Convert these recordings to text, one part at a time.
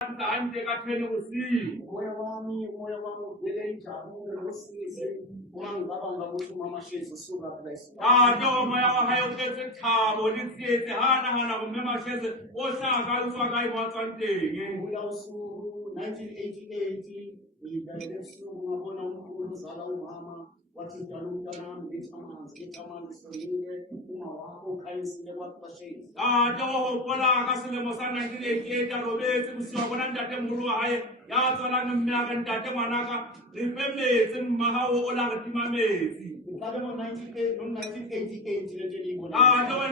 handle katheni usiku. Umoya wami uvele injabulo nosizi uma ngicabanga ukuthi umama Shezi usuka place. Moya wa hae o tletse thabo le tsietse hana go mme Masheze o hlaga utswa kae mo tswang teng. Ubuya usuku 1988 ngibele usuku ngabona umkhulu uzala umama wathi dala umntanami ngithi amanzi sonile uma wakho ukhanyisile kwaBashezi. Ho pola ka selemo sa 1988 a robetse bosiwa bona ntate moholo wa hae ya tswalang mme a ka ntate ngwanaka re fe metsi mmagao o la re tima metsi. Ngicale ngo 1988 le tsheli bona.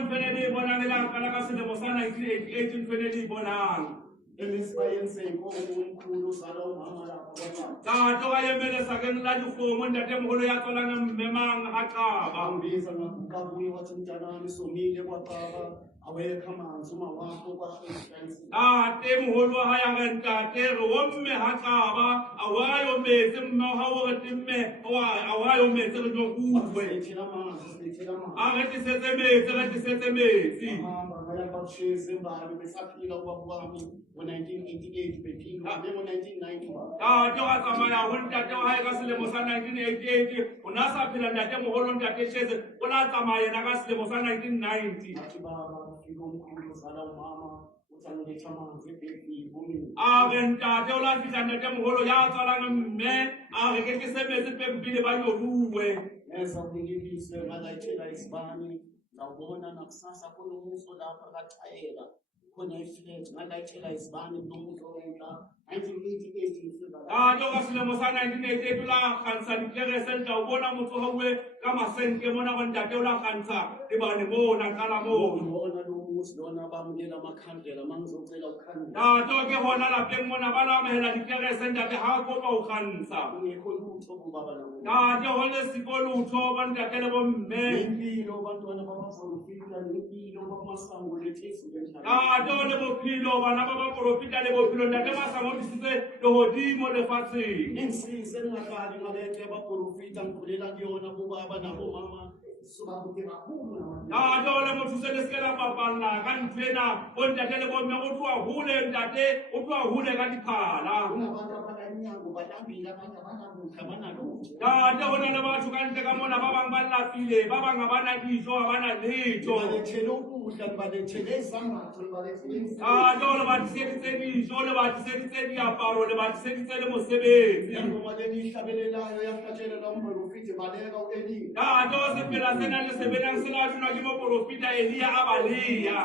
Mfene le bona le la kala ka selemo sa 1988 mfene le bonang. Emisayenseng omkhulu uzala umama lapha ka yemele sakeng la dikgomo ntate moholo ya tswalang mmemang ha qaba. Ngibiza ngakubuye wathi umntanami somile kwaqaba awekho amanzi uma wakho kwaShezi. Tate moholo wa hae a re ntate re o mme ha qaba awayo metsi mme ha o re timme awayo metsi re tlo kutlwe. A re tisetse metsi. Ngaya kwaShezi embali besaphila ubaba wami ngo-1988 bephila ngo-1990. Tate wa tsamaya ho ntate wa hae ka selemo sa 1988 o na sa phela ntate moholo ntate Shezi o la tsamaya yena ka selemo sa 1990. Athi baba fika umkhulu uzala umama uthangiletha amanzi ebhekini bomini. A re ntate o la fihla ntate moholo ya tswalang mme a re ke se metsi pempile ba yoruwe. Neza ukungilise ngalayithela isibani ngawubona nakusasa khona umuso lapha kathayela khona iflet ngalayithela isibani nomuso wendla 1988 ngifika lapha. Ka selemo sa 1988 o la kgantsha dikerese ntla o bona motho hauwe ka masenke mona go ntate o la kgantsha e bane mona kala moo. Bona lo musi lona bamukela amakhandlela mangizocela ukhandela. Ke hona lapeng mona ba la amehela dikerese ntate ha kopa o kgantsha. Ngekho lutho kubaba nabo. Ho le siko lutho ba ntate le bomme. Impilo bantwana babaprofita impilo bamasango lethesu lenhlalo. Le bophelo bana ba ba profita le bophelo ntate ba sa ngodisitse lehodimo lefatsheng. Insise ngahlali ngalete baprofita ngikhulela kuyona kubaba nabo mama. Le motho se le se la papalla ka ntlhena o ntate le bomme o tloa hole ntate o tloa hole ka diphala. Ho na le batho ka ntle ka mona ba bang ba lapile ba bang ba na dijo ba na letho. Le ba tiseditse dijo le ba tiseditse diaparo le ba tiseditse le mosebetsi. Se phela sena le sebelang se la dunwa ke moprofita Elia a baleya.